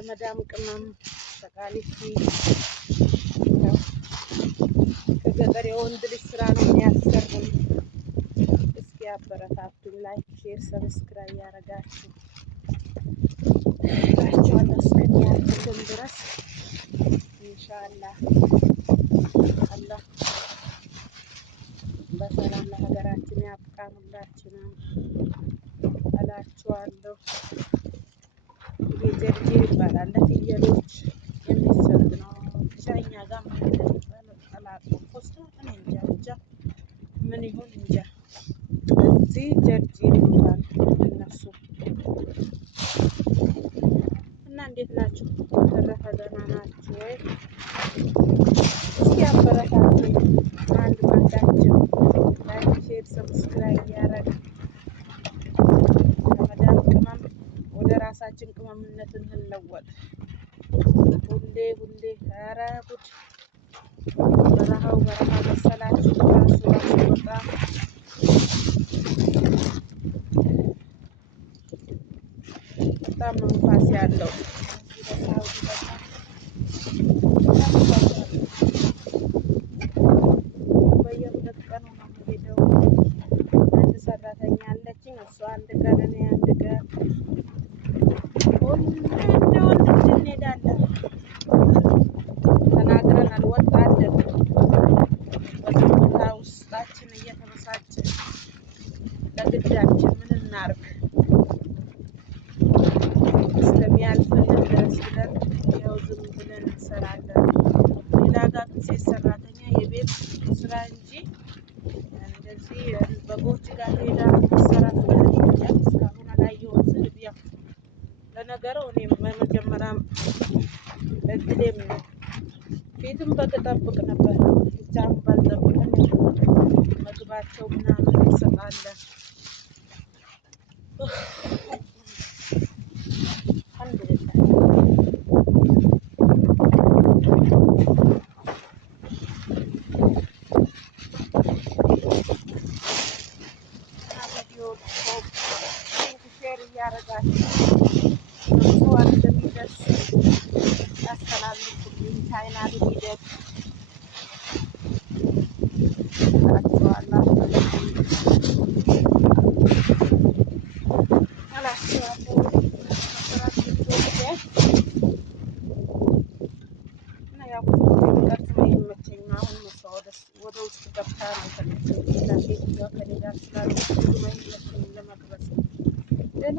የመዳም ቅመም ተቃሊቲ ከገጠር የወንድ ልጅ ስራ ነው የሚያሰሩን። እስኪ አበረታቱኝ። ላይክ፣ ሼር፣ ሰብስክራይብ ያደረጋችሁ እላችኋለሁ እስከሚያልፍልን ድረስ ኢንሻአላህ አላህ በሰላም ለሀገራችን ያብቃን ሁላችንም እላችኋለሁ። ይሄ ጀርጂር ይባላል። ለፍየሎች የሚሰጥ ነው። ብቻ እኛ ጋር አላውቅም። ፖስታ እኔ እንጃ ምን ይሁን እንጃ። እዚህ ጀርጂር ይሉታል እነሱ። እና እንዴት ናችሁ? በተረፈ ደህና ናችሁ ወይ? እስኪ አበረታቱኝ። አንድ ባንዳችን ላይክ፣ ሼር፣ ሰብስክራይብ ያደረግ ከመዳም ቅመም ወደ ራሳችን ቅመምነት እንለወጥ። ሁሌ ኧረ ጉድ! በረሃው በረሃ መሰላችሁ። ራሱ በጣም መንፋስ ያለው በየሁለት ቀኑ ነው የምሄደው። አንድ ሰራተኛ አለችኝ። እሷ አንድ ቀን እኔ አንድ ቀን እንደ ወንድ ልጅ እንሄዳለን። ተናግረን አልወጣለን። በዝምታ ውስጣችን እየተበሳጨ ለግዳችን ምን እናርግ እስከሚያልፍልን ድረስ ብለን ያው ዝም ብለን እንሰራለን። ሌላ ጋር ግን ሴት ሰራተኛ የቤት ስራ እንጂ እንደዚህ በጎች ጋር ሄዳ መሰራት እስካሁን አላየሁም። ስልብ ያው ለነገሩ እኔም በመጀመሪያም እድሌም ነው። ፊትም በግ ጠብቅ ነበር። ብቻም ባልጠብቅም ምግባቸው ምናምን እንሰጣለን። ሼር እያደረጋችሁ ሰዋን እንደሚደርስ ያስተላልፉልኝ። ቻይናል ሂደት እላችኋለሁ እና ያው ቁጥር ይመቸኝ። አሁን ወደ ውስጥ ገብታ ነው ሴትዮዋ ከእኔ ጋር ስላለች ይመቸኝ ለመቅረጽ። ሌላ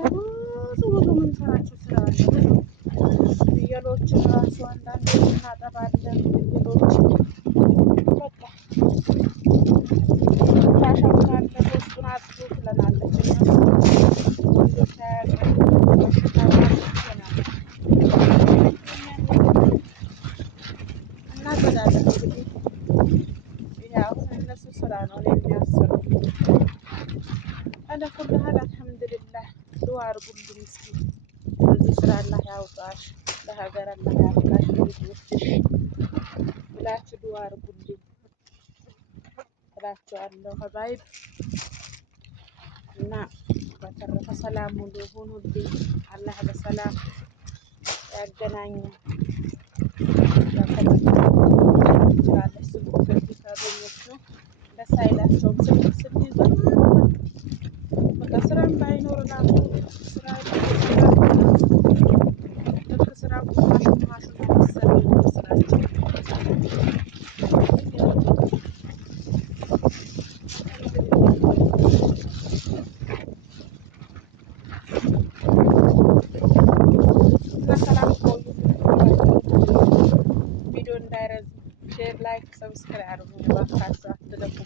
ብዙ የምንሰራቸው ስራ አለ። ፍየሎችን ራሱ አንዳንዴ እናጠባለን። ፍየሎች በቃ ታሻም ካለ ውስጡን አጥቡ ትለናለች። ወንዶች እናገዳለን። እንግዲህ ይሄ አሁን እነሱ ስራ ነው የሚያሰሩ። አለኩልሃል አልሐምዱሊላህ። ዱዓ አድርጉልኝ እስኪ በዚህ ስራ አላህ ያውጣሽ፣ ለሀገር አላህ ያብቃሽ፣ ልጆችሽ ብላችሁ ዱዓ አድርጉልኝ እላችኋለሁ። ሀባይብ እና በተረፈ ሰላም ሁኑልኝ። አላህ በሰላም ያገናኘን። ትችላለች ስልክ ካገኘች ነው ደስ አይላቸውም። ስልክ ስንይዝ በቃ ስራም ባይኖር ራሱ ስራ ልክ ስራ ማሽን መሰለኝ ስራቸው። እና ሰላም ቆዩ። ቪዲዮ እንዳይረዝም ሼር፣ ላይክ፣ ሰብስክራይብ አድርጉ። እባካችሁ አትለፉ።